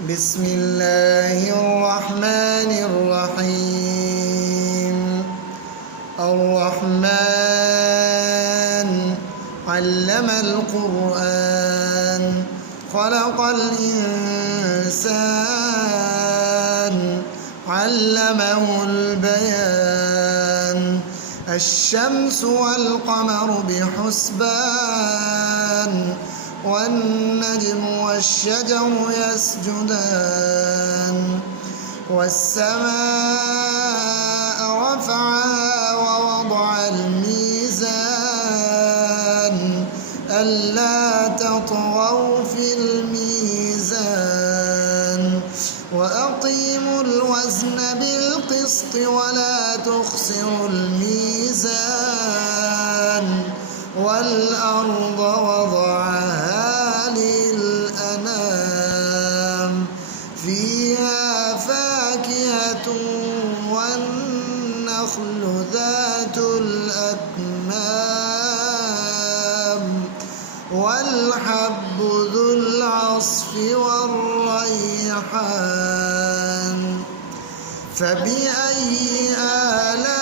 بسم الله الرحمن الرحيم الرحمن علم القرآن خلق الإنسان علمه البيان الشمس والقمر بحسبان والنجم والشجر يسجدان والسماء رفعها ووضع الميزان ألا تطغوا في الميزان وأقيموا الوزن بالقسط ولا تخسروا الميزان والأرض وضعها للأنام فيها فاكهة والنخل ذات الأكمام والحب ذو العصف والريحان فبأي آلاء